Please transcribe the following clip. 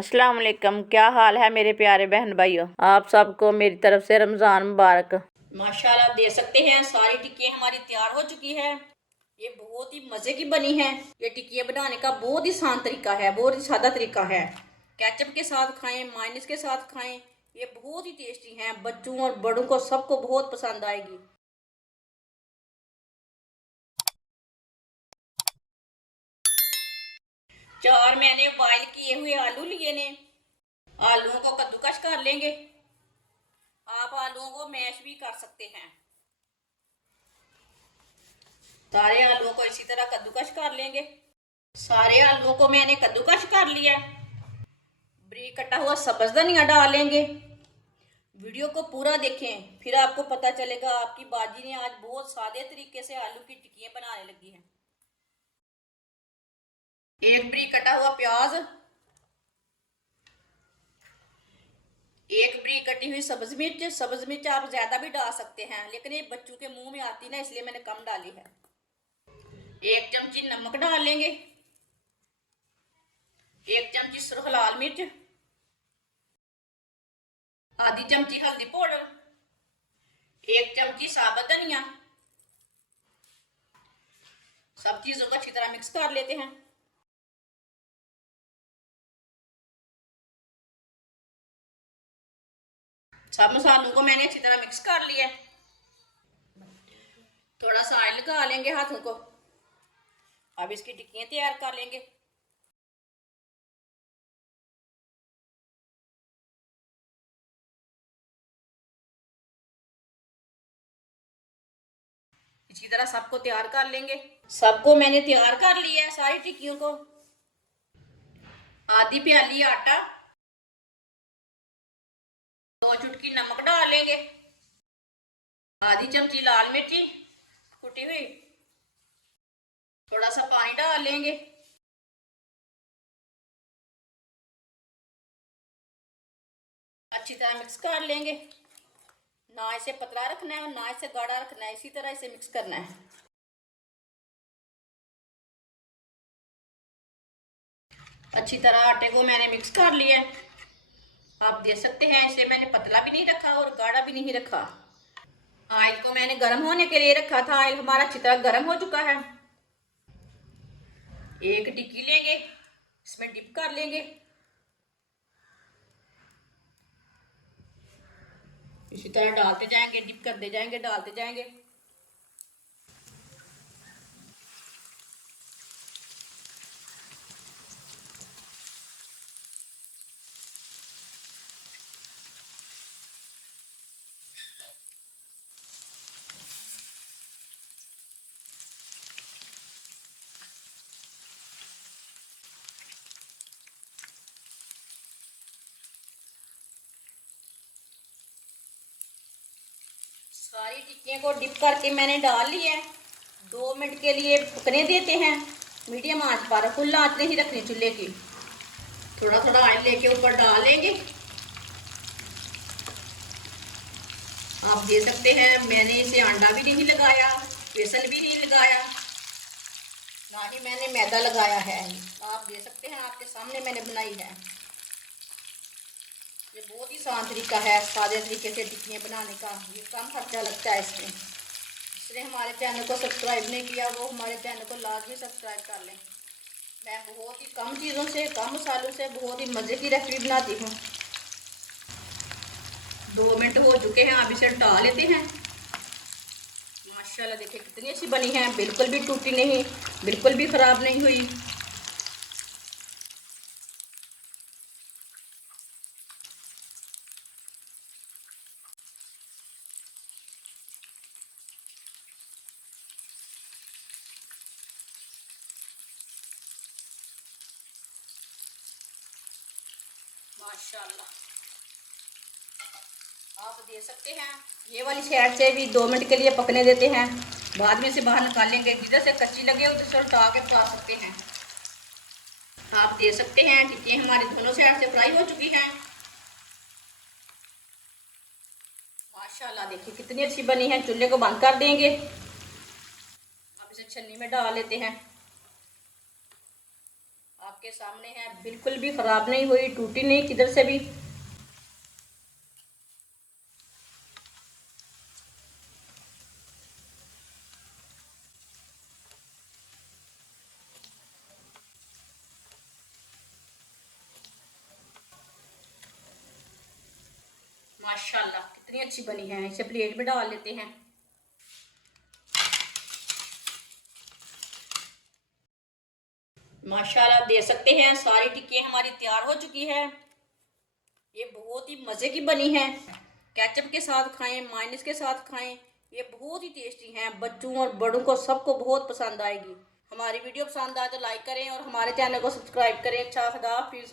अस्सलाम वालेकुम। क्या हाल है मेरे प्यारे बहन भाइयों, आप सबको मेरी तरफ से रमज़ान मुबारक। माशाल्लाह दे सकते हैं। सारी टिक्कियाँ हमारी तैयार हो चुकी है। ये बहुत ही मज़े की बनी है। ये टिक्कियाँ बनाने का बहुत ही आसान तरीका है, बहुत ही सादा तरीका है। केचप के साथ खाएं, मायोनीज के साथ खाएं, ये बहुत ही टेस्टी हैं। बच्चों और बड़ों को सबको बहुत पसंद आएगी। चार मैंने बॉयल किए हुए आलू लिए ने। आलूओं को कद्दूकस कर लेंगे। आप आलूओं को मैश भी कर सकते हैं। सारे आलूओं को इसी तरह कद्दूकस कर लेंगे। सारे आलूओं को मैंने कद्दूकस कर लिया। बारीक कटा हुआ सब्ज धनिया डालेंगे। वीडियो को पूरा देखें, फिर आपको पता चलेगा आपकी बाजी ने आज बहुत सादे तरीके से आलू की टिक्कियां बनाने लगी हैं। एक बारीक कटा हुआ प्याज, एक बारीक कटी हुई सब्ज मिर्च। सब्ज मिर्च आप ज्यादा भी डाल सकते हैं, लेकिन ये बच्चों के मुंह में आती ना, इसलिए मैंने कम डाली है। एक चमची नमक डाल लेंगे। एक चमची सुरख लाल मिर्च, आधी चमची हल्दी पाउडर, एक चमची साबुत धनिया। सब चीजों को अच्छी तरह मिक्स कर लेते हैं। सब मसालों को मैंने अच्छी तरह मिक्स कर लिया। थोड़ा सा ऑयल लगा लेंगे हाथों को। अब इसकी टिक्कियां तैयार कर लेंगे। इसी तरह सबको तैयार कर लेंगे। सबको मैंने तैयार कर लिया है, सारी टिक्कियों को। आधी प्याली आटा, 2 चुटकी नमक डाल लेंगे, आधी चमची लाल मिर्ची कुटी हुई, थोड़ा सा पानी डाल लेंगे। अच्छी तरह मिक्स कर लेंगे। ना इसे पतला रखना है और ना इसे गाढ़ा रखना है, इसी तरह इसे मिक्स करना है। अच्छी तरह आटे को मैंने मिक्स कर लिया है। आप देख सकते हैं इसे मैंने पतला भी नहीं रखा और गाढ़ा भी नहीं रखा। ऑयल को मैंने गर्म होने के लिए रखा था। ऑयल हमारा अच्छी तरह गर्म हो चुका है। एक टिक्की लेंगे, इसमें डिप कर लेंगे। इसी तरह डालते जाएंगे, डिप करते जाएंगे, डालते जाएंगे। सारी टिक्कियों को डिप करके मैंने डाल लिया है। 2 मिनट के लिए पकने देते हैं मीडियम आंच पर। फुल आंच नहीं रखनी चूल्हे की। थोड़ा थोड़ा ऑयल लेके ऊपर डाल लेंगे। आप देख सकते हैं मैंने इसे अंडा भी नहीं लगाया, बेसन भी नहीं लगाया, ना ही मैंने मैदा लगाया है। आप देख सकते हैं, आपके सामने मैंने बनाई है। ये बहुत ही आसान तरीका है सादे तरीके से टिक्कियाँ बनाने का। ये कम खर्चा लगता है इसमें। जिसने हमारे चैनल को सब्सक्राइब नहीं किया वो हमारे चैनल को लाजमी सब्सक्राइब कर लें। मैं बहुत ही कम चीज़ों से, कम मसालों से बहुत ही मज़े की रेसिपी बनाती हूँ। 2 मिनट हो चुके हैं, अब इसे डाल लेते हैं। माशाल्लाह देखिए कितनी अच्छी बनी है, बिल्कुल भी टूटी नहीं, बिल्कुल भी ख़राब नहीं हुई। माशाल्लाह आप देख सकते हैं। ये वाली साइड से भी 2 मिनट के लिए पकने देते हैं, बाद में से बाहर निकालेंगे। जिधर से कच्ची लगे उधर से उठा के पका सकते हैं। आप देख सकते हैं टिक्की हमारी दोनों साइड से फ्राई हो चुकी है। माशाल्लाह देखिए कितनी अच्छी बनी है। चूल्हे को बंद कर देंगे। अब इसे छन्नी में डाल लेते हैं। आप आपके सामने है, बिल्कुल भी खराब नहीं हुई, टूटी नहीं किधर से भी। माशाल्लाह कितनी अच्छी बनी है। इसे प्लेट में डाल लेते हैं। माशाल्लाह देख सकते हैं सारी टिक्कियाँ हमारी तैयार हो चुकी है। ये बहुत ही मज़े की बनी है। केचप के साथ खाएं, मायोनीज के साथ खाएं, ये बहुत ही टेस्टी हैं। बच्चों और बड़ों को सबको बहुत पसंद आएगी। हमारी वीडियो पसंद आए तो लाइक करें और हमारे चैनल को सब्सक्राइब करें। अच्छा, खुदा हाफिज़।